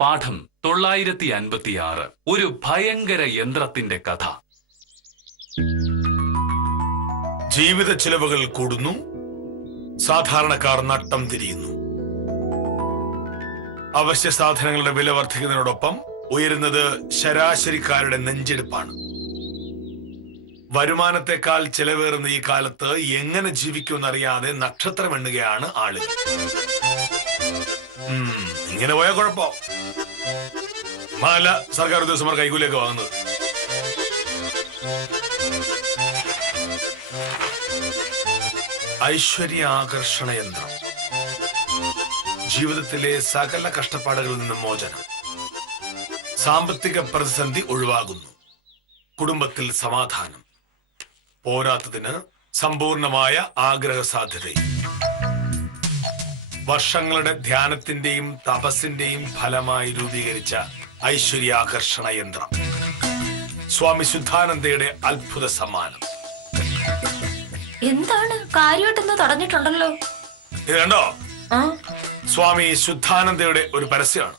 പാഠം 956. ഒരു ഭയങ്കര യന്ത്രത്തിന്റെ കഥ. ജീവിത ചെലവുകൾ കൂടുന്നു, സാധാരണക്കാർ നട്ടം തിരിയുന്നു. അവശ്യ സാധനങ്ങളുടെ വില വർദ്ധിക്കുന്നതിനോടൊപ്പം ഉയരുന്നത് ശരാശരിക്കാരുടെ നെഞ്ചെടുപ്പാണ്. വരുമാനത്തെക്കാൾ ചെലവേറുന്ന ഈ കാലത്ത് എങ്ങനെ ജീവിക്കുമെന്നറിയാതെ നക്ഷത്രം എണ്ണുകയാണ് ആളുകൾ. ഇങ്ങനെ പോയാൽ കുഴപ്പോ മാല സർക്കാർ ഉദ്യോഗസ്ഥന്മാർ കൈകൂലിയൊക്കെ വാങ്ങുന്നത്. ഐശ്വര്യ ആകർഷണ യന്ത്രം. ജീവിതത്തിലെ സകല കഷ്ടപ്പാടുകളിൽ നിന്നും മോചനം. സാമ്പത്തിക പ്രതിസന്ധി ഒഴിവാകുന്നു. കുടുംബത്തിൽ സമാധാനം. പോരാത്തതിന് സമ്പൂർണമായ ആഗ്രഹ സാധ്യതയും. വർഷങ്ങളുടെ ധ്യാനത്തിന്റെയും തപസ്സിന്റെയും ഫലമായി രൂപീകരിച്ച ഐശ്വര്യാകർഷണ യന്ത്രം. സ്വാമി ശുദ്ധാനന്ദയുടെ അത്ഭുത സമ്മാനം. എന്താണ് കാര്യമായിട്ടൊന്ന് തടഞ്ഞിട്ടുണ്ടല്ലോ? ഇത് കണ്ടോ? സ്വാമി ശുദ്ധാനന്ദയുടെ ഒരു പരസ്യമാണ്.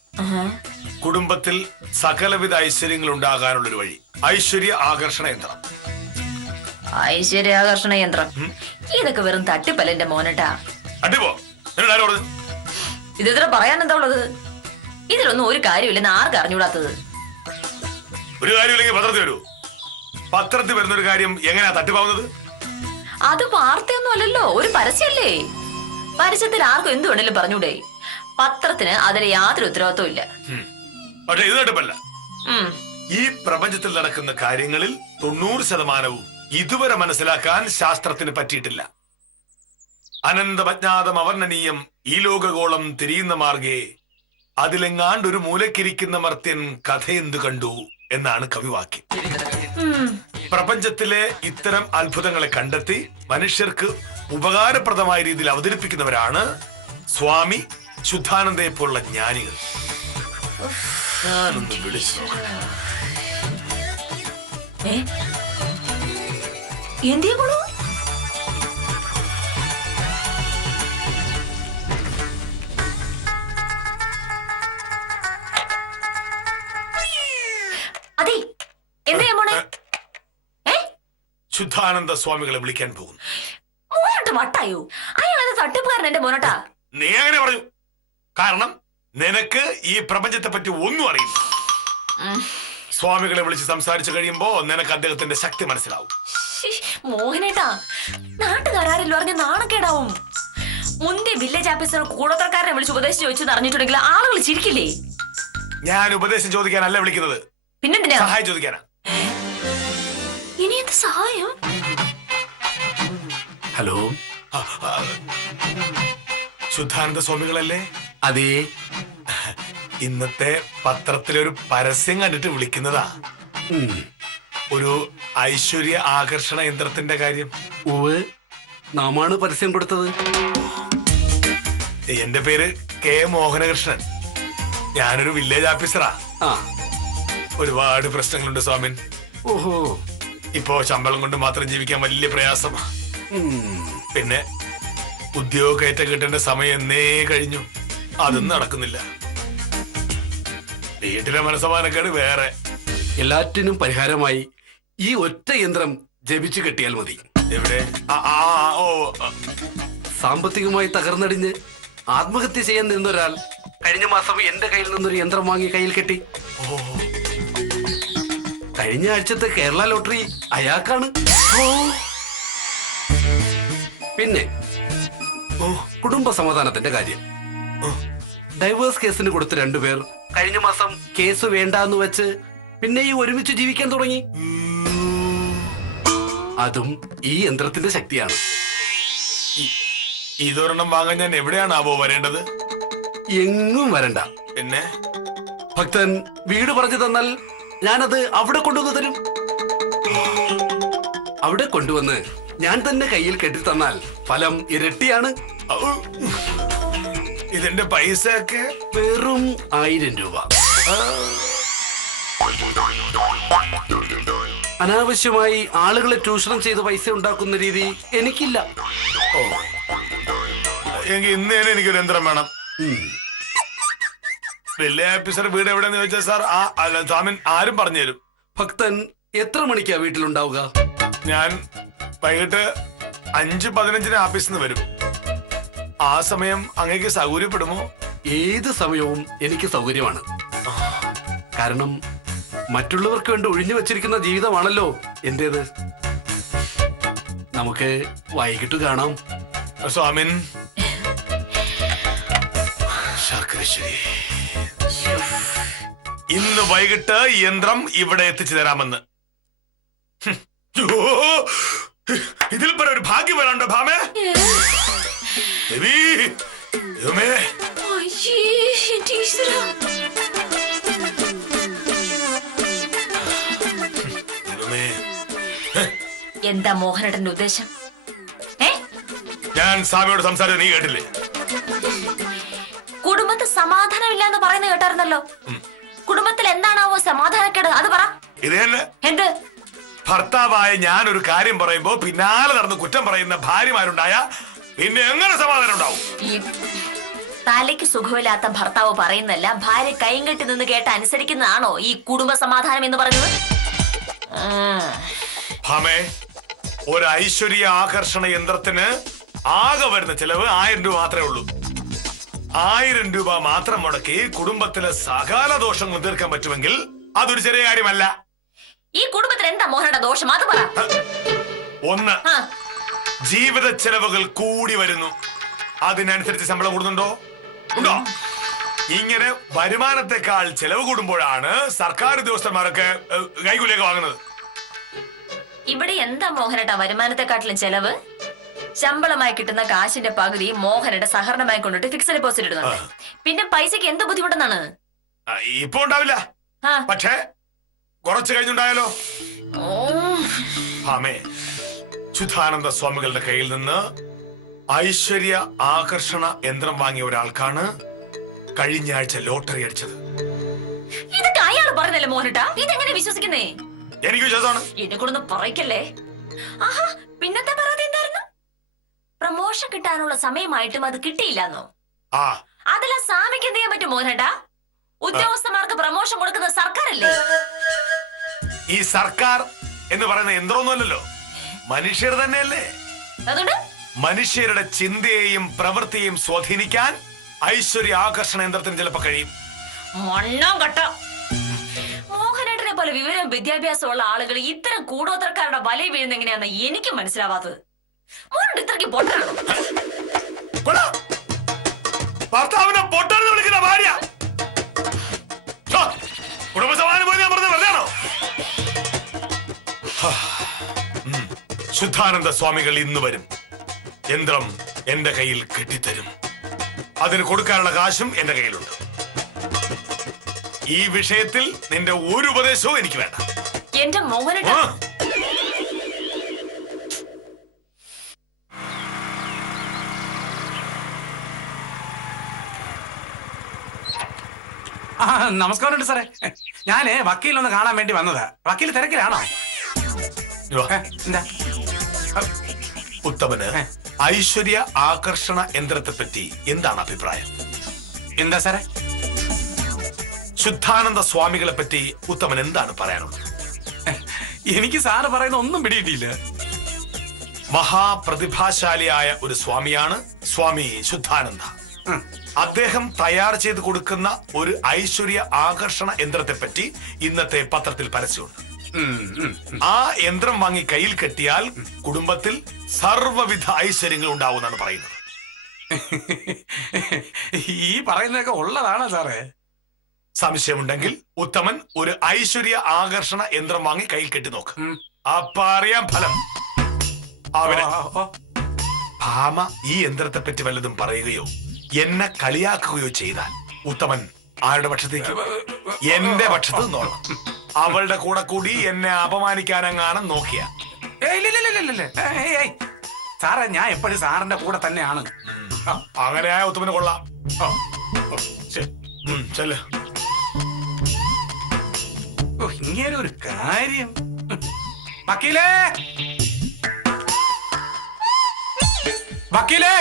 കുടുംബത്തിൽ സകലവിധ ഐശ്വര്യങ്ങൾ ഉണ്ടാകാനുള്ളൊരു വഴി. ഐശ്വര്യ ആകർഷണ യന്ത്രം. ഐശ്വര്യാകർഷണ യന്ത്രം ഇതൊക്കെ വെറും തട്ടിപ്പല്ല മോനട്ടാ. ഇതിത്ര പറയാൻ എന്താ ഉള്ളത്? ഇതിലൊന്നും ഒരു കാര്യമില്ലെന്ന് ആർക്ക് അറിഞ്ഞൂടാത്തത്? ഒരു കാര്യമില്ലെങ്കിൽ പത്രത്തിൽ വരൂ. പത്രത്തിൽ വരുന്ന ഒരു കാര്യം എങ്ങനെയാ തട്ടിപ്പാവുന്നത്? അത് വാർത്തയൊന്നും അല്ലല്ലോ, ഒരു പരസ്യല്ലേ. പരസ്യത്തിൽ ആർക്കും എന്ത് വേണേലും പറഞ്ഞൂടെ? പത്രത്തിന് അതിൽ യാതൊരു ഉത്തരവാദിത്വം ഇല്ല. പക്ഷെ ഇത് തട്ടിപ്പല്ല. ഈ പ്രപഞ്ചത്തിൽ നടക്കുന്ന കാര്യങ്ങളിൽ 90% ഇതുവരെ മനസ്സിലാക്കാൻ ശാസ്ത്രത്തിന് പറ്റിയിട്ടില്ല. അനന്തമജ്ഞാതം അവർണ്ണനീയം ഈ ലോകഗോളം തിരിയുന്ന മാർഗേ അതിലെങ്ങാണ്ടൊരു മൂലക്കിരിക്കുന്ന മർത്യൻ കഥയെന്തു കണ്ടു എന്നാണ് കവിവാക്യം. പ്രപഞ്ചത്തിലെ ഇത്തരം അത്ഭുതങ്ങളെ കണ്ടെത്തി മനുഷ്യർക്ക് ഉപകാരപ്രദമായ രീതിയിൽ അവതരിപ്പിക്കുന്നവരാണ് സ്വാമി ശുദ്ധാനന്ദയെ പോലുള്ള ജ്ഞാനികൾ. ഞാനൊന്ന് വിളിച്ചു. എന്തിയെ പോണു? അതെ, എന്തിയെ പോണേ? ശുദ്ധാനന്ദ സ്വാമികളെ വിളിക്കാൻ പോകുന്നു. മോനോട്ട് വട്ടായോ? അയാളത് തട്ടിപ്പുകാരൻ എന്റെ മോനോട്ടാ. നീ അങ്ങനെ പറഞ്ഞു. കാരണം നിനക്ക് ഈ പ്രപഞ്ചത്തെ പറ്റി ഒന്നും അറിയില്ല. സ്വാമികളെ വിളിച്ച് സംസാരിച്ചു കഴിയുമ്പോ നിനക്ക് അദ്ദേഹത്തിന്റെ ശക്തി മനസ്സിലാവും. മോഹനേട്ടാ, നാട്ടുകാരെല്ലാം അറിഞ്ഞ നാണക്കേടാവും. മുന്തിയ വില്ലേജ് ഓഫീസർ കൂടത്തക്കാരനെ വിളിച്ച് ഉപദേശം ചോദിച്ചെന്ന് അറിഞ്ഞിട്ടുണ്ടെങ്കിൽ ആളുകൾ ചിരിക്കില്ലേ? ഞാൻ ഉപദേശം ചോദിക്കാനല്ല വിളിക്കുന്നത്, പിന്നെന്തിനാ? സഹായം ചോദിക്കാനാ. ഇനി എന്ത് സഹായം? ഹലോ, ശുദ്ധാനന്ദ സ്വാമികളല്ലേ? അതെ. ഇന്നത്തെ പത്രത്തിലൊരു പരസ്യം കണ്ടിട്ട് വിളിക്കുന്നതാ. ഒരു ഐശ്വര്യ ആകർഷണ യന്ത്രത്തിന്റെ കാര്യം. നാമാണ് പരസ്യം കൊടുത്തത്. എന്റെ പേര് കെ മോഹനകൃഷ്ണൻ. ഞാനൊരു വില്ലേജ് ഓഫീസറാ. ഒരുപാട് പ്രശ്നങ്ങളുണ്ട് സ്വാമിൻ. ഓഹോ. ഇപ്പോ ശമ്പളം കൊണ്ട് മാത്രം ജീവിക്കാൻ വലിയ പ്രയാസമാ. പിന്നെ ഉദ്യോഗക്കയറ്റം കിട്ടേണ്ട സമയം എന്നേ കഴിഞ്ഞു. അതും നടക്കുന്നില്ല. വീട്ടിലെ മനസ്സമാനക്കേട് വേറെ. എല്ലാറ്റിനും പരിഹാരമായി ഈ ഒറ്റ യന്ത്രം ജപിച്ചു കെട്ടിയാൽ മതി. എവിടെ? സാമ്പത്തികമായി തകർന്നടിഞ്ഞ് ആത്മഹത്യ ചെയ്യാൻ നിന്നൊരാൾ കഴിഞ്ഞ മാസം എന്റെ കയ്യിൽ നിന്നൊരു യന്ത്രം വാങ്ങി കയ്യിൽ കെട്ടി. കഴിഞ്ഞ ആഴ്ചത്തെ കേരള ലോട്ടറി അയാൾക്കാണ്. പിന്നെ കുടുംബ സമാധാനത്തിന്റെ കാര്യം. ഡൈവേഴ്സ് കേസിന് കൊടുത്ത 2 പേർ കഴിഞ്ഞ മാസം കേസ് വേണ്ടാന്ന് വെച്ച് പിന്നെയും ഒരുമിച്ച് ജീവിക്കാൻ തുടങ്ങി. അതും ഈ യന്ത്രത്തിന്റെ ശക്തിയാണ്. ഇതൊരെണ്ണം വാങ്ങാൻ ഞാൻ എവിടെയാണാവോ വരേണ്ടത്? എങ്ങും വരണ്ട. പിന്നെ ഭക്തൻ വീട് പറഞ്ഞു തന്നാൽ ഞാനത് അവിടെ കൊണ്ടുവന്ന് തരും. അവിടെ കൊണ്ടുവന്ന് ഞാൻ തന്നെ കയ്യിൽ കെട്ടി തന്നാൽ ഫലം ഇരട്ടിയാണ്. ഇതിന്റെ പൈസ ഒക്കെ വെറും 1000 രൂപ. അനാവശ്യമായി ആളുകളെ ചൂഷണം ചെയ്ത് പൈസ ഉണ്ടാക്കുന്ന രീതി എനിക്കില്ല. എങ്കിൽ ഇന്ന് തന്നെ എനിക്കൊരു യന്ത്രം വേണം. വില്ലേജ് ഓഫീസർ വീട് എവിടെയെന്ന് ചോദിച്ചാൽ സാർ അല്ല സ്വാമിൻ ആരും പറഞ്ഞു തരും. ഭക്തൻ എത്ര മണിക്കാ വീട്ടിലുണ്ടാവുക? ഞാൻ വൈകിട്ട് 5:15 ഓഫീസിൽ നിന്ന് വരും. ആ സമയം അങ്ങേക്ക് സൗകര്യപ്പെടുമോ? ഏത് സമയവും എനിക്ക് സൗകര്യമാണ്. കാരണം മറ്റുള്ളവർക്ക് വേണ്ടി ഒഴിഞ്ഞു വെച്ചിരിക്കുന്ന ജീവിതമാണല്ലോ എന്റേത്. നമുക്ക് വൈകിട്ട് കാണാം. സ്വാമിൻ ശാകരശ്ശേരി, ഇന്ന് വൈകിട്ട് യന്ത്രം ഇവിടെ എത്തിച്ചു തരാമെന്ന്. ഇതിൽ പറ ഒരു ഭാഗ്യം വരാണ്ടോ ഭാമേ? ദേവി, ദൈവമേ. ദൈവമേ. എന്താ മോഹനേട്ടന്റെ ഉദ്ദേശം? ഞാൻ സ്വാമിയോട് സംസാരിച്ചത് നീ കേട്ടില്ലേ? കുടുംബത്തിൽ സമാധാനമില്ല എന്ന് പറയുന്നത് കേട്ടായിരുന്നല്ലോ. കുടുംബത്തിൽ എന്താണാവോ സമാധാനക്കേട്? അത് പറ. ഇത് തന്നെ. എന്ത്? ഭർത്താവായ ഞാൻ ഒരു കാര്യം പറയുമ്പോ പിന്നാലെ നടന്ന് കുറ്റം പറയുന്ന ഭാര്യമാരുണ്ടായ പിന്നെ എങ്ങനെ സമാധാനം ഉണ്ടാവും? ഈ തലയ്ക്ക് സുഖമില്ലാത്ത ഭർത്താവ് പറയുന്നല്ല, ഭാര്യ കൈയും കെട്ടി നിന്ന് കേട്ട് അനുസരിക്കുന്നതാണോ ഈ കുടുംബ സമാധാനം എന്ന് പറയുന്നത്? ഭാമേ, ഒരു ഐശ്വര്യ ആകർഷണ യന്ത്രത്തിന് ആകെ വരുന്ന ചെലവ് 1000 രൂപ മാത്രമേ ഉള്ളൂ. 1000 രൂപ മാത്രം മുടക്കി കുടുംബത്തിലെ സകല ദോഷങ്ങൾ തീർക്കാൻ പറ്റുമെങ്കിൽ അതൊരു ചെറിയ കാര്യമല്ല. ഈ കുടുംബത്തിൽ എന്താ മോഹനയുടെ ദോഷം? അത് പറ. ഒന്ന്, ജീവിത ചെലവുകൾ കൂടി വരുന്നു. അതിനനുസരിച്ച് ശമ്പളം കൂടുന്നുണ്ടോ? ഉണ്ടോ? ഇങ്ങനെ വരുമാനത്തെക്കാൾ ചെലവ് കൂടുമ്പോഴാണ് സർക്കാർ ഉദ്യോഗസ്ഥന്മാരൊക്കെ കൈകൂലിയൊക്കെ വാങ്ങുന്നത്. ഇവിടെ എന്താ മോഹനേട്ടാ വരുമാനത്തെക്കാട്ടിലും ചെലവ്? ശമ്പളമായി കിട്ടുന്ന കാശിന്റെ പകുതി മോഹനയുടെ സഹകരണമായി കൊണ്ടിട്ട് ഫിക്സഡ് ഡെപ്പോസിറ്റ് ഇടുന്നുണ്ട്. പിന്നെ പൈസക്ക് എന്ത് ബുദ്ധിമുട്ടെന്നാണ്? ഇപ്പൊ ഉണ്ടാവില്ല, പക്ഷേ കുറച്ച് കഴിഞ്ഞുണ്ടായാലോ? ഭാമേ, ശുദ്ധാനന്ദ സ്വാമികളുടെ കയ്യിൽ നിന്ന് ഐശ്വര്യ ആകർഷണ യന്ത്രം വാങ്ങിയ ഒരാൾക്കാണ് കഴിഞ്ഞ ആഴ്ച ലോട്ടറി അടിച്ചത്. ഇതൊക്കെ അയാൾ പറഞ്ഞല്ലേ മോഹനേട്ടാ? ഇതെങ്ങനെ വിശ്വസിക്കുന്നേ? എനിക്ക് വിശ്വാസമാണ്. എന്നെ കൊണ്ടൊന്നും പറയിക്കല്ലേ. ആഹാ, പിന്നത്തെ പരാതി എന്തായിരുന്നു? പ്രമോഷൻ കിട്ടാനുള്ള സമയമായിട്ടും അത് കിട്ടിയില്ലെന്നോ? അതെല്ലാം സ്വാമിക്ക് എന്ത് ചെയ്യാൻ പറ്റും മോഹനേട്ടാ? ഉദ്യോഗസ്ഥന്മാർക്ക് പ്രമോഷൻ കൊടുക്കുന്നത് സർക്കാരല്ലേ? ഈ സർക്കാർ എന്ന് പറയുന്ന യന്ത്രമൊന്നുമല്ലല്ലോ, മനുഷ്യർ തന്നെയല്ലേ. അതുകൊണ്ട് മനുഷ്യരുടെ ചിന്തയെയും പ്രവൃത്തിയെയും സ്വാധീനിക്കാൻ ഐശ്വര്യ ആകർഷണ യന്ത്രത്തിന് ചിലപ്പോ കഴിയും. മണ്ണാം കട്ട. മോഹനേട്ടനെ പോലെ വിവരവും വിദ്യാഭ്യാസമുള്ള ആളുകൾ ഇത്തരം കൂടോത്രക്കാരുടെ വലയിൽ വീഴുന്ന എങ്ങനെയാന്ന് എനിക്ക് മനസ്സിലാവാത്തത്. മോഹനേട്ടൻ ഇത്രയ്ക്ക് പൊട്ടനാണോ? ഭർത്താവിനെ പൊട്ടെന്ന് വിളിക്കുന്ന ഭാര്യ കുടുംബസമാധാനം പോയി ഞാൻ പറഞ്ഞത് വെറുതെയാണോ? ശുദ്ധാനന്ദ സ്വാമികൾ ഇന്ന് വരും. യന്ത്രം എന്റെ കയ്യിൽ കെട്ടിത്തരും. അതിന് കൊടുക്കാനുള്ള കാശും എന്റെ കയ്യിലുണ്ട്. ഈ വിഷയത്തിൽ നിന്റെ ഒരു ഉപദേശവും എനിക്ക് വേണ്ട. എന്റെ മോഹനേട്ട, നമസ്കാരം സാറേ. ഞാന് വക്കീലൊന്ന് കാണാൻ വേണ്ടി വന്നതാ. വക്കീൽ തിരക്കിലാണോ? എന്താ ഉത്തമന് ഐശ്വര്യ ആകർഷണ യന്ത്രത്തെ പറ്റി എന്താണ് അഭിപ്രായം? എന്താ സാറേ? ശുദ്ധാനന്ദ സ്വാമികളെ പറ്റി ഉത്തമൻ എന്താണ് പറയാനുള്ളത്? എനിക്ക് സാറ് പറയുന്ന ഒന്നും പിടിയിട്ടില്ല. മഹാപ്രതിഭാശാലിയായ ഒരു സ്വാമിയാണ് സ്വാമി ശുദ്ധാനന്ദ. അദ്ദേഹം തയ്യാർ ചെയ്ത് കൊടുക്കുന്ന ഒരു ഐശ്വര്യ ആകർഷണ യന്ത്രത്തെ പറ്റി ഇന്നത്തെ പത്രത്തിൽ പരസ്യമുണ്ട്. ആ യന്ത്രം വാങ്ങി കയ്യിൽ കെട്ടിയാൽ കുടുംബത്തിൽ സർവ്വവിധ ഐശ്വര്യങ്ങൾ ഉണ്ടാവുമെന്നാണ് പറയുന്നത്. ഈ പറയുന്നതൊക്കെ ഉള്ളതാണോ സാറേ? സംശയമുണ്ടെങ്കിൽ ഉത്തമൻ ഒരു ഐശ്വര്യ ആകർഷണ യന്ത്രം വാങ്ങി കയ്യിൽ കെട്ടി നോക്ക്. അപ്പൊ അറിയാം ഫലം. ഭാമ ഈ യന്ത്രത്തെ പറ്റി വല്ലതും പറയുകയോ എന്നെ കളിയാക്കുകയോ ചെയ്താൽ ഉത്തമൻ ആരുടെ പക്ഷത്തേക്ക്? എന്റെ പക്ഷത്ത് നോക്കണം. അവളുടെ കൂടെ കൂടി എന്നെ അപമാനിക്കാനെങ്ങാനും നോക്കിയ സാറേ, ഞാൻ എപ്പോഴും സാറിന്റെ കൂടെ തന്നെയാണ്. അങ്ങനെയായ ഉത്തമന് കൊള്ളാം. ചെല്ല്. ഇങ്ങനെ ഒരു കാര്യം. വക്കീലേ, വക്കീലേ,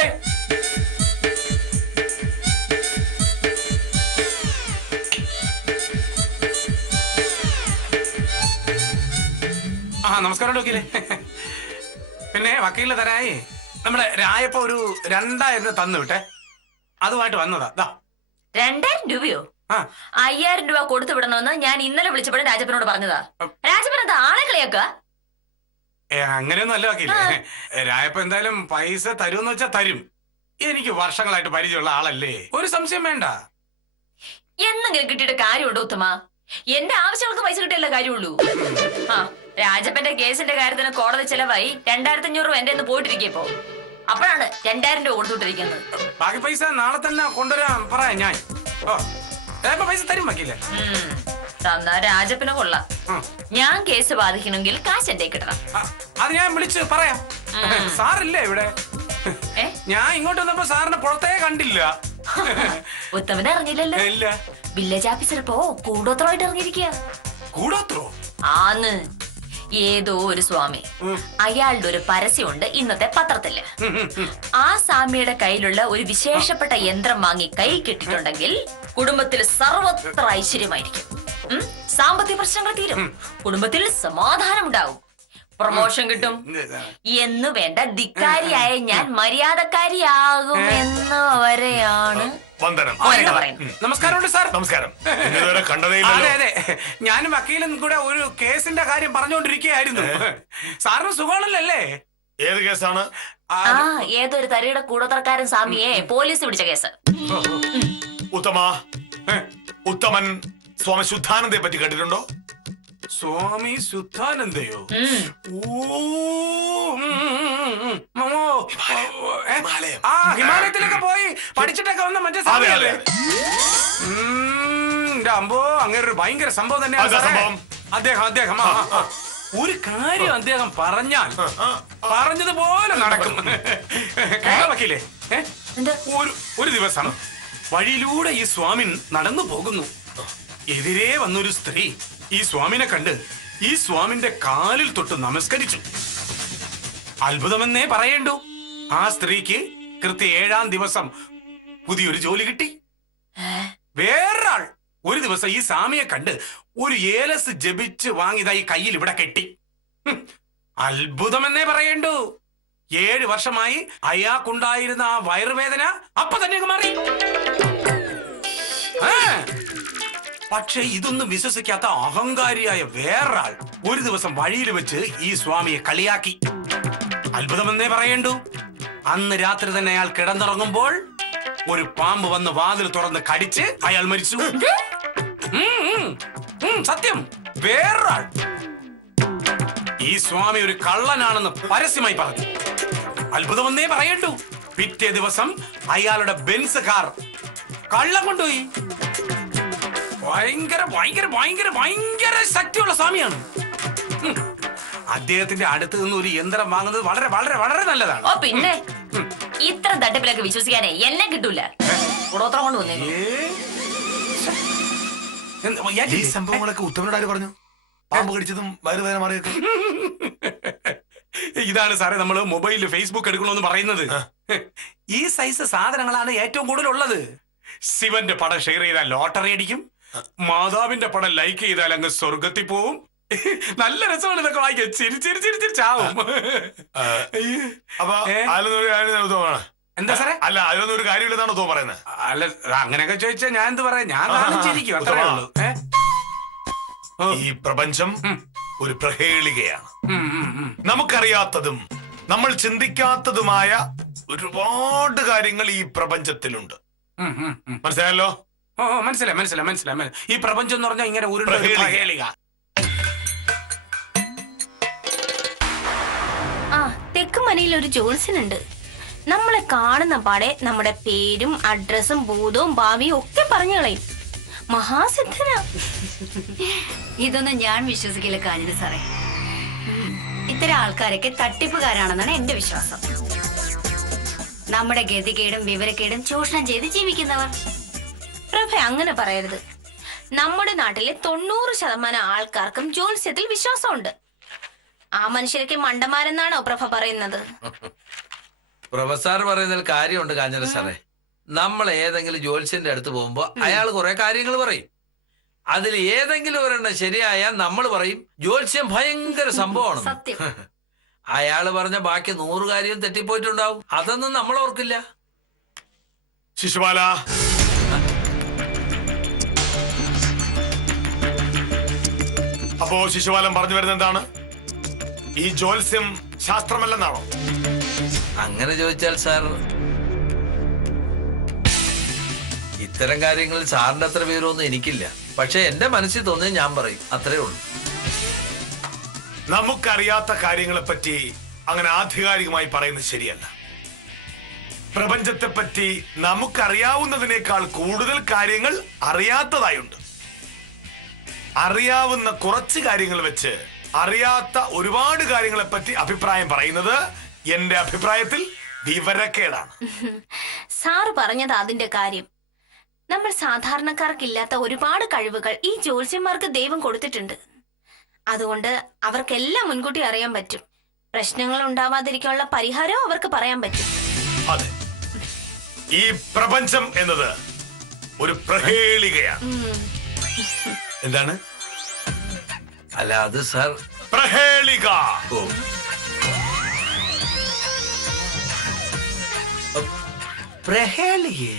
നമസ്കാരം വക്കീലെ. പിന്നെ വക്കീലിന് തരായി നമ്മുടെ രായപ്പ ഒരു 2000 രൂപ തന്നു വിട്ടെ, അതുമായിട്ട് വന്നതാ. 2000 രൂപയോ? ആ 5000 രൂപ കൊടുത്തു വിടണമെന്ന് ഞാൻ ഇന്നലെ വിളിച്ചപ്പോഴും രാജപ്പനോട് പറഞ്ഞതാ. രാജപ്പൻ എന്താ ആളെ കളിയാക്കുക? അങ്ങനെയൊന്നും അല്ല വക്കീലെ. രായപ്പ എന്തായാലും പൈസ തരുമെന്ന് വെച്ചാ തരും. എനിക്ക് വർഷങ്ങളായിട്ട് പരിചയമുള്ള ആളല്ലേ, ഒരു സംശയം വേണ്ട. എന്തെങ്കിലും കിട്ടിയിട്ട് കാര്യമുണ്ടോ ഉത്തമ? എന്റെ ആവശ്യങ്ങൾക്ക് പൈസ കിട്ടിയല്ലേ കാര്യമുള്ളൂ. ആ രാജപ്പന്റെ കേസിന്റെ കാര്യത്തിന് കോടതി ചെലവായി 2500 രൂപ എന്റെ പോയിട്ടിരിക്കപ്പോ അപ്പോഴാണ് 2000 രൂപ കൊടുത്തുവിട്ടിരിക്കുന്നത്. ബാക്കി പൈസ നാളെ തന്നെ കൊണ്ടുവരാൻ പറയാം ഞാൻ. ഓ രായപ്പ പൈസ തരും വക്കീലെ. തന്നാ രാജപ്പന് കൊള്ളാം. ഞാൻ കേസ് ബാധിക്കണമെങ്കിൽ കാശ് എന്റെ കിട്ടണം. അത് ഞാൻ വിളിച്ച് പറയാം. സാറില്ലേ ഇവിടെ? ഞാൻ ഇങ്ങോട്ട് വന്നപ്പോ സാറിനെ പുറത്തേ കണ്ടില്ല. ഉത്തമനെ അറിഞ്ഞില്ലല്ലോ. ഇല്ല. വില്ലേജ് ഓഫീസർ ഇപ്പോ കൂടോത്രമായിട്ട് ഇറങ്ങിയിരിക്കുക. കൂടോത്രോ? ആന്ന്. ഏതോ ഒരു സ്വാമി, അയാളുടെ ഒരു പരസ്യമുണ്ട് ഇന്നത്തെ പത്രത്തില്. ആ സ്വാമിയുടെ കയ്യിലുള്ള ഒരു വിശേഷപ്പെട്ട യന്ത്രം വാങ്ങി കൈ കിട്ടിയിട്ടുണ്ടെങ്കിൽ കുടുംബത്തിൽ സർവത്ര ഐശ്വര്യമായിരിക്കും. സാമ്പത്തിക പ്രശ്നങ്ങൾ തീരും, കുടുംബത്തിൽ സമാധാനം ഉണ്ടാവും, പ്രൊമോഷൻ കിട്ടും എന്ന് വേണ്ട. ധിക്കാരിയായ ഞാൻ മര്യാദക്കാരിയാകുമെന്ന് വരെയാണ് നമസ്കാരമുണ്ട് സാർ. നമസ്കാരം. അതെ അതെ, ഞാനും വക്കീലും കൂടെ ഒരു കേസിന്റെ കാര്യം പറഞ്ഞുകൊണ്ടിരിക്കുകയായിരുന്നു. സാറിന് സുഖമാണല്ലേ? ഏത് കേസാണ്? ഏതൊരു തരിയുടെ കൂടോത്രക്കാരൻ സ്വാമിയെ പോലീസ് പിടിച്ച കേസ്. ഉത്തമൻ സ്വാമി ശുദ്ധാനന്ദയെ പറ്റി കേട്ടിട്ടുണ്ടോ? സ്വാമി ശുദ്ധാനന്ദയോ? ഹിമാലയത്തിലൊക്കെ പോയി പഠിച്ചിട്ടൊക്കെ വന്ന മറ്റേ സ്വാമിയല്ലേ? അമ്പോ അങ്ങനെ ഒരു ഭയങ്കര സംഭവം തന്നെയാണ് അദ്ദേഹം. ഒരു കാര്യം അദ്ദേഹം പറഞ്ഞാൽ പറഞ്ഞതുപോലെ നടക്കും. വക്കീലേ, ഒരു ദിവസം വഴിയിലൂടെ ഈ സ്വാമി നടന്നു പോകുന്നു. എതിരെ വന്നൊരു സ്ത്രീ ഈ സ്വാമിനെ കണ്ട് ഈ സ്വാമിന്റെ കാലിൽ തൊട്ട് നമസ്കരിച്ചു. അത്ഭുതമെന്നേ പറയേണ്ടു. ആ സ്ത്രീക്ക് കൃത്യ 7-ാം ദിവസം പുതിയൊരു ജോലി കിട്ടി. വേറൊരാൾ ഒരു ദിവസം ഈ സ്വാമിയെ കണ്ട് ഒരു ഏലസ് ജപിച്ച് വാങ്ങിയതായി കയ്യിൽ ഇവിടെ കെട്ടി. അത്ഭുതമെന്നേ പറയേണ്ടു. 7 വർഷമായി അയാൾക്കുണ്ടായിരുന്ന ആ വയറുവേദന അപ്പൊ തന്നെ മാറി. പക്ഷെ ഇതൊന്നും വിശ്വസിക്കാത്ത അഹങ്കാരിയായ വേറൊരാൾ ഒരു ദിവസം വഴിയിൽ വെച്ച് ഈ സ്വാമിയെ കളിയാക്കി. അത്ഭുതമെന്നേ പറയേണ്ടു. അന്ന് രാത്രി തന്നെ അയാൾ കിടന്നുറങ്ങുമ്പോൾ ഒരു പാമ്പ് വന്ന് വാതിൽ തുറന്ന് കടിച്ച് അയാൾ മരിച്ചു. സത്യം. വേറൊരാൾ ഈ സ്വാമി ഒരു കള്ളനാണെന്ന് പരസ്യമായി പറഞ്ഞു. അത്ഭുതമെന്നേ പറയേണ്ടു. പിറ്റേ ദിവസം അയാളുടെ ബെൻസ് കാർ കള്ളം കൊണ്ടുപോയി. ഭയങ്കര ഭയങ്കര ഭയങ്കര ഭയങ്കര ശക്തിയുള്ള സ്വാമിയാണ്. അദ്ദേഹത്തിന്റെ അടുത്ത് നിന്ന് ഒരു യന്ത്രം വാങ്ങുന്നത് വളരെ വളരെ വളരെ നല്ലതാണ്. ഓ പിന്നെ ഇത്ര തട്ടിപ്പിലൊക്കെ വിശ്വസിക്കാനേ എന്നെ കിട്ടൂല. കൂടോത്രം കൊണ്ട് വന്നേ. ഈ സംഭവങ്ങളൊക്കെ ഉത്തമനോട് ആര് പറഞ്ഞു? പാമ്പ് കടിച്ചതും വയറുവേദന മാറിയൊക്കെ. ഇതാണ് സാറേ നമ്മള് മൊബൈലിൽ ഫേസ്ബുക്ക് എടുക്കണമെന്ന് പറയുന്നത്. ഈ സൈസ് സാധനങ്ങളാണ് ഏറ്റവും കൂടുതൽ ഉള്ളത്. ശിവന്റെ പടം ഷെയർ ചെയ്താൽ ലോട്ടറി അടിക്കും, മാതാവിന്റെ പടം ലൈക്ക് ചെയ്താൽ അങ്ങ് സ്വർഗത്തിൽ പോവും. നല്ല രസമാണ് ഇതൊക്കെ വായിക്കാൻ. ചിരിച്ചാവും. എന്താ സാറേ? അല്ല അതിലൊന്നും ഒരു കാര്യമില്ലെന്നാണോ തോ പറയുന്നത്? അല്ല അങ്ങനെയൊക്കെ ചോദിച്ചാ ഞാൻ എന്ത് പറയാ, ഞാൻ ചിരിക്കും, അത്രേ ഉള്ളൂ. ഈ പ്രപഞ്ചം ഒരു പ്രഹേളികയാണ്. നമുക്കറിയാത്തതും നമ്മൾ ചിന്തിക്കാത്തതുമായ ഒരുപാട് കാര്യങ്ങൾ ഈ പ്രപഞ്ചത്തിലുണ്ട്. മനസ്സിലായല്ലോ? മനസ്സിലായി. ഈ പ്രപഞ്ചം എന്ന് പറഞ്ഞാൽ ഇങ്ങനെ ഒരു പ്രഹേളിക. തെക്ക് മനയിൽ ഒരു ജോത്സ്യനുണ്ട്. നമ്മളെ കാണുന്ന പാടെ നമ്മുടെ പേരും അഡ്രസ്സും ഭൂതവും ഭാവിയും ഒക്കെ പറഞ്ഞു കളയും. മഹാസിദ്ധനാ. ഇതൊന്നും ഞാൻ വിശ്വസിക്കില്ല കാഞ്ഞിന് സാറേ. ഇത്തരം ആൾക്കാരൊക്കെ തട്ടിപ്പുകാരാണെന്നാണ് എന്റെ വിശ്വാസം. നമ്മുടെ ഗതികേടും വിവരക്കേടും ചൂഷണം ചെയ്ത് ജീവിക്കുന്നവർ. പ്രഭ അങ്ങനെ പറയരുത്. നമ്മുടെ നാട്ടിലെ 90% ആൾക്കാർക്കും ജ്യോത്സ്യത്തിൽ വിശ്വാസമുണ്ട്. ആ മനുഷ്യരൊക്കെ മണ്ടന്മാരെന്നാണോ പ്രഭ പറയുന്നത്? പ്രൊഫസർ പറയുന്നതിൽ കാര്യമുണ്ട് കാഞ്ഞന സാറേ. നമ്മൾ ഏതെങ്കിലും ജ്യോത്സ്യന്റെ അടുത്ത് പോകുമ്പോ അയാൾ കുറെ കാര്യങ്ങൾ പറയും. അതിൽ ഏതെങ്കിലും ഒരെണ്ണം ശരിയായാൽ നമ്മൾ പറയും ജ്യോത്സ്യം ഭയങ്കര സംഭവമാണ്. സത്യം. അയാള് പറഞ്ഞ ബാക്കി 100 കാര്യം തെറ്റിപ്പോയിട്ടുണ്ടാവും. അതൊന്നും നമ്മൾ ഓർക്കില്ല. ശിശുപാല, അപ്പോ ശിശുപാലൻ പറഞ്ഞു വരുന്നത് എന്താണ്? ഈ ജ്യോത്സ്യം ശാസ്ത്രമല്ലെന്നാണോ? അങ്ങനെ ചോദിച്ചാൽ സാർ, ഇത്തരം കാര്യങ്ങളിൽ സാറിന്റെ അത്ര വിവരമൊന്നും എനിക്കില്ല. പക്ഷെ എന്റെ മനസ്സിൽ തോന്നിയ ഞാൻ പറയും, അത്രേ ഉള്ളൂ. നമുക്കറിയാത്ത കാര്യങ്ങളെ പറ്റി അങ്ങനെ ആധികാരികമായി പറയുന്നത് ശരിയല്ല. പ്രപഞ്ചത്തെ പറ്റി നമുക്കറിയാവുന്നതിനേക്കാൾ കൂടുതൽ കാര്യങ്ങൾ അറിയാത്തതായുണ്ട്. അറിയാവുന്ന കുറച്ച് കാര്യങ്ങൾ വെച്ച് അറിയാത്ത ഒരുപാട് കാര്യങ്ങളെ പറ്റി അഭിപ്രായം പറയുന്നത് എന്റെ അഭിപ്രായത്തിൽ വിവരക്കേടാണ്. സാറ് പറഞ്ഞത് അതിന്റെ കാര്യം. നമ്മൾ സാധാരണക്കാർക്കില്ലാത്ത ഒരുപാട് കഴിവുകൾ ഈ ജ്യോത്സ്യന്മാർക്ക് ദൈവം കൊടുത്തിട്ടുണ്ട്. അതുകൊണ്ട് അവർക്കെല്ലാം മുൻകൂട്ടി അറിയാൻ പറ്റും. പ്രശ്നങ്ങൾ ഉണ്ടാവാതിരിക്കാനുള്ള പരിഹാരവും അവർക്ക് പറയാൻ പറ്റും. അതെ, ഈ പ്രപഞ്ചം എന്നത് ഒരു പ്രഹേളികയാണ്. എന്താണ്? അല്ല, അത് സാർ പ്രഹേളിക. ഓ, പ്രഹേളികേ?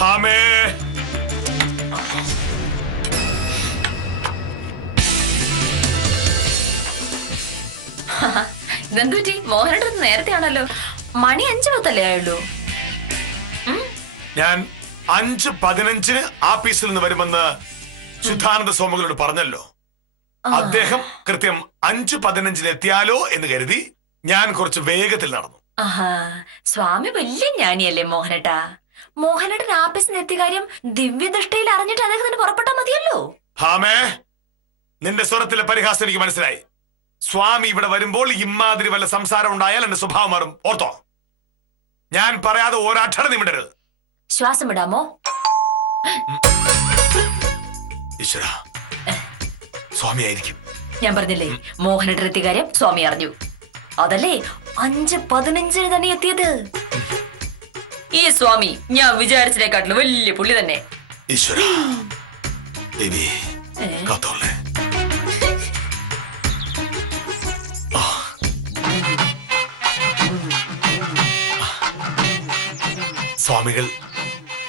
ഹാമേ, ഇതെന്തുപറ്റി? മോഹനടുത്ത് നേരത്തെ ആണല്ലോ. മണി 5:10 ആയുള്ളൂ. ഞാൻ 5:15 ആഫീസിൽ നിന്ന് വരുമെന്ന് ശുദ്ധാനന്ദ സ്വാമികളോട് പറഞ്ഞല്ലോ. അദ്ദേഹം കൃത്യം 5:15 എത്തിയാലോ എന്ന് കരുതി ഞാൻ കുറച്ച് വേഗത്തിൽ നടന്നു. ആഹാ, സ്വാമി വലിയ ജ്ഞാനിയല്ലേ മോഹനേട്ടാ. മോഹനേട്ടൻ ആഫീസിന് എത്തിയ കാര്യം ദിവ്യദൃഷ്ടിയിൽ അറിഞ്ഞിട്ട് അദ്ദേഹത്തിന് പുറപ്പെട്ടാ മതിയല്ലോ. ഹാമേ, നിന്റെ സ്വരത്തിലെ പരിഹാസം എനിക്ക് മനസ്സിലായി. സ്വാമി ഇവിടെ വരുമ്പോൾ ഇമ്മാതിരി വല്ല സംസാരം ഉണ്ടായാൽ എന്റെ സ്വഭാവം മാറും, ഓർത്തോ. ഞാൻ പറയാതെ ഒരക്ഷരം നീ വിടരുത്. ശ്വാസം വിടാമോ? ഈശ്വരാ, സ്വാമി ആയിരിക്കും. ഞാൻ പറഞ്ഞില്ലേ, മോഹനേട്ടൻ എത്തിയ കാര്യം സ്വാമി അറിഞ്ഞു. അതല്ലേ 5:15 തന്നെ എത്തിയത്. ഈ സ്വാമി ഞാൻ വിചാരിച്ചതിനെക്കാട്ടിലും വലിയ പുള്ളി തന്നെ. ഈശ്വര, ദേവി കാത്തോളേ. സ്വാമികൾ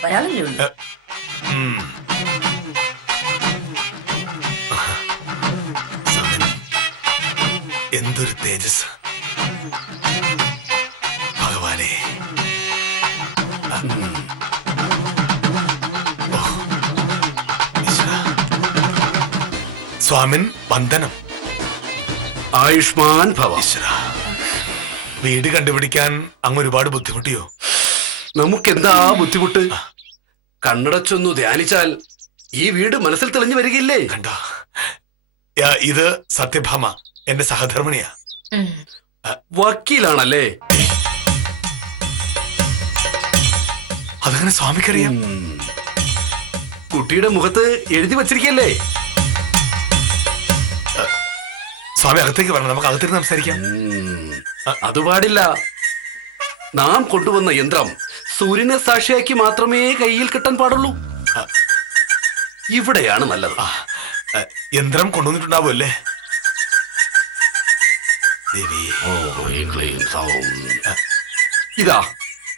വരാനല്ലേ? എന്തൊരു തേജസ് ഭഗവാനെ. സ്വാമിൻ വന്ദനം. ആയുഷ്മാൻ ഭവ. ഈശ്വര, വീട് കണ്ടുപിടിക്കാൻ അങ്ങ് ഒരുപാട് ബുദ്ധിമുട്ടിയോ? നമുക്കെന്താ ബുദ്ധിമുട്ട്? കണ്ണടച്ചൊന്നു ധ്യാനിച്ചാൽ ഈ വീട് മനസ്സിൽ തെളിഞ്ഞു വരികയില്ലേ? കണ്ടോ, ഇത് സത്യഭാമ, എന്റെ സഹധർമ്മിണിയാ. വക്കീലാണല്ലേ? അതങ്ങനെ സ്വാമിക്കറിയാം. കുട്ടിയുടെ മുഖത്ത് എഴുതി വച്ചിരിക്കല്ലേ? സ്വാമി അകത്തേക്ക് വരണം, നമുക്ക് അകത്തേക്ക് സംസാരിക്കാം. അത് പാടില്ല. നാം കൊണ്ടുവന്ന യന്ത്രം സൂര്യനെ സാക്ഷിയാക്കി മാത്രമേ കയ്യിൽ കിട്ടാൻ പാടുള്ളൂ. ഇവിടെയാണ് നല്ലത്. യന്ത്രം കൊണ്ടുവന്നിട്ടുണ്ടാവുമല്ലേ?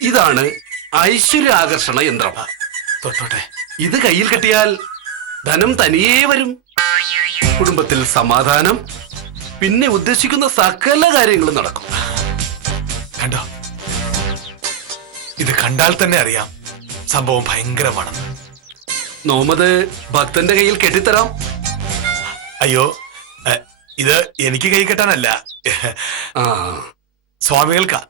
ഇതാണ് ഐശ്വര്യ ആകർഷണ യന്ത്രം. തൊട്ടോട്ടെ. ഇത് കയ്യിൽ കെട്ടിയാൽ ധനം തനിയേ വരും. കുടുംബത്തിൽ സമാധാനം, പിന്നെ ഉദ്ദേശിക്കുന്ന സകല കാര്യങ്ങളും നടക്കും. കണ്ടോ, ഇത് കണ്ടാൽ തന്നെ അറിയാം സംഭവം ഭയങ്കരമാണ്. നോമത് ഭക്തന്റെ കയ്യിൽ കെട്ടിത്തരാം. അയ്യോ, ഇത് എനിക്ക് കൈ കെട്ടാനല്ല, സ്വാമികൾക്കാ.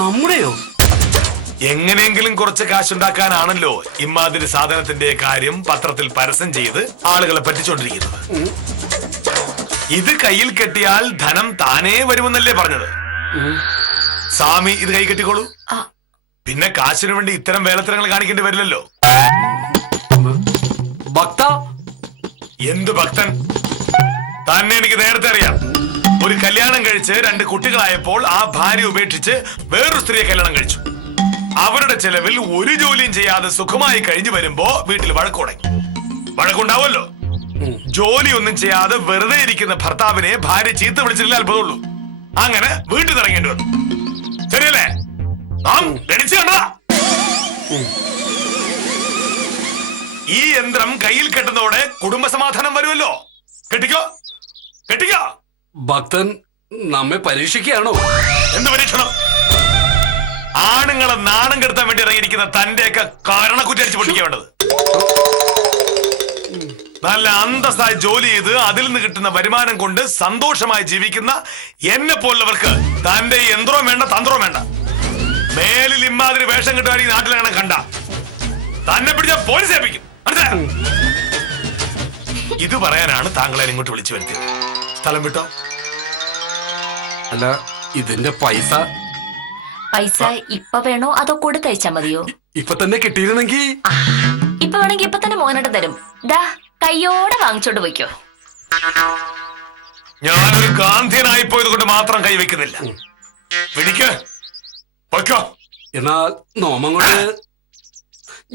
നമ്മുടെയോ? എങ്ങനെയെങ്കിലും കുറച്ച് കാശുണ്ടാക്കാനാണല്ലോ ഇമാതിരി സാധനത്തിന്റെ കാര്യം പത്രത്തിൽ പരസ്യം ചെയ്ത് ആളുകളെ പറ്റിച്ചോണ്ടിരിക്കുന്നത്. ഇത് കയ്യിൽ കെട്ടിയാൽ ധനം താനേ വരുമെന്നല്ലേ പറഞ്ഞത്? സ്വാമി ഇത് കൈ കെട്ടിക്കോളൂ, പിന്നെ കാശിനു വേണ്ടി ഇത്തരം വേലത്തരങ്ങൾ കാണിക്കേണ്ടി വരില്ലല്ലോ. ഭക്ത? എന്ത് ഭക്തൻ? തന്നെ എനിക്ക് നേരത്തെ അറിയാം. ഒരു കല്യാണം കഴിച്ച് 2 കുട്ടികളായപ്പോൾ ആ ഭാര്യ ഉപേക്ഷിച്ച് വേറൊരു സ്ത്രീയെ കല്യാണം കഴിച്ചു. അവരുടെ ചെലവിൽ ഒരു ജോലിയും ചെയ്യാതെ സുഖമായി കഴിഞ്ഞു വരുമ്പോ വീട്ടിൽ വഴക്കുണ്ടാവുമല്ലോ. ജോലിയൊന്നും ചെയ്യാതെ വെറുതെ ഇരിക്കുന്ന ഭർത്താവിനെ ഭാര്യ ചീത്ത വിളിച്ചില്ല അത്ഭുതമുള്ളൂ. അങ്ങനെ വീട്ടിൽ ഇറങ്ങേണ്ടി വന്നു. ശരിയല്ലേ? നാം ഗണിച്ചു കണ്ടതാ. ഈ യന്ത്രം കയ്യിൽ കെട്ടുന്നതോടെ കുടുംബസമാധാനം വരുമല്ലോ. കെട്ടിക്കോ കെട്ടിക്കോ. ഭക്തൻ നമ്മെ പരീക്ഷിക്കുകയാണോ? എന്ത് പരീക്ഷണം? ആണുങ്ങളെ നാണം കെടുത്താൻ വേണ്ടി ഇറങ്ങിയിരിക്കുന്ന തന്റെയൊക്കെ കാരണക്കുറ്റടിച്ച് പൊട്ടിക്കാൻ വേണ്ടത്. നല്ല അന്തസ്സായി ജോലി ചെയ്ത് അതിൽ നിന്ന് കിട്ടുന്ന വരുമാനം കൊണ്ട് സന്തോഷമായി ജീവിക്കുന്ന എന്നെ പോലുള്ളവർക്ക് തന്റെ യന്ത്രവും വേണ്ട തന്ത്രവും വേണ്ട. മേലിൽ ഇമാതിരി വേഷം കിട്ടുവാൻ ഈ നാട്ടിലാണ് കണ്ട തന്നെ പിടിച്ച പോലീസ് ഏൽപ്പിക്കും. മനസ്സിലായോ? ഇത് പറയാനാണ് താങ്കളെ ഇങ്ങോട്ട് വിളിച്ചു വരുത്തിയത്. സ്ഥലം വിട്ടോ? അല്ല, ഇതിന്റെ പൈസ ഇപ്പൊ വേണോ അതോ കൊടുത്തയച്ചാ മതിയോ? ഇപ്പൊ തന്നെ കിട്ടിയിരുന്നെങ്കിൽ. ഇപ്പൊ വേണമെങ്കിൽ ഇപ്പൊ തന്നെ മോഹനേട്ടൻ തരും. ദാ കയ്യോടെ വാങ്ങിച്ചോണ്ട് പോയിക്കോ. ഞാനൊരു ഗാന്ധിയനായി പോയത് കൊണ്ട് മാത്രം കൈവയ്ക്കുന്നില്ല. പിടിക്കോ പൊയ്ക്കോ. എന്നാൽ നോമം കൊണ്ട്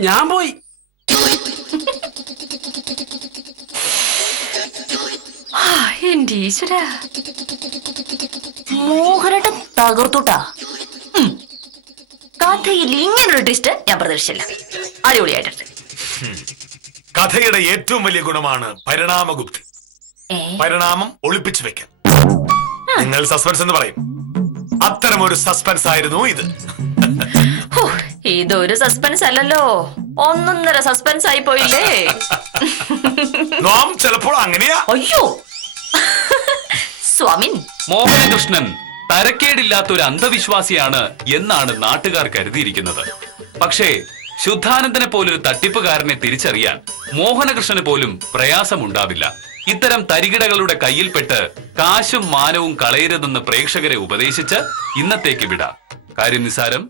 ഞാൻ പോയി. എന്റെ ഈശ്വര, മോഹനേട്ടൻ തകർത്തുട്ടാ. കഥയിൽ ഇങ്ങനൊരു ട്വിസ്റ്റ് ഞാൻ പ്രതീക്ഷിച്ചില്ല. അടിപൊളിയായിട്ടുണ്ട്. കഥയുടെ ഏറ്റവും വലിയ ഗുണമാണ് പരിണാമഗുപ്തി. പരിണാമം ഒളിപ്പിച്ചു വെക്കാൻ. നിങ്ങൾ സസ്പെൻസ് എന്ന് പറയും. അത്തരം ഒരു സസ്പെൻസ് ആയിരുന്നു ഇത്. ഇതൊരു സസ്പെൻസ് അല്ലല്ലോ, 1.5 സസ്പെൻസ് ആയി പോയില്ലേ? നാം ചിലപ്പോൾ അങ്ങനെയാ. അയ്യോ സ്വാമിൻ, മോഹനകൃഷ്ണൻ തരക്കേടില്ലാത്ത ഒരു അന്ധവിശ്വാസിയാണ് എന്നാണ് നാട്ടുകാർ കരുതിയിരിക്കുന്നത്. പക്ഷേ ശുദ്ധാനന്ദനെ പോലൊരു തട്ടിപ്പുകാരനെ തിരിച്ചറിയാൻ മോഹനകൃഷ്ണന് പോലും പ്രയാസമുണ്ടാവില്ല. ഇത്തരം തരികിടകളുടെ കയ്യിൽപ്പെട്ട് കാശും മാനവും കളയരുതെന്ന് പ്രേക്ഷകരെ ഉപദേശിച്ച് ഇന്നത്തേക്ക് വിടാം. കാര്യം നിസാരം.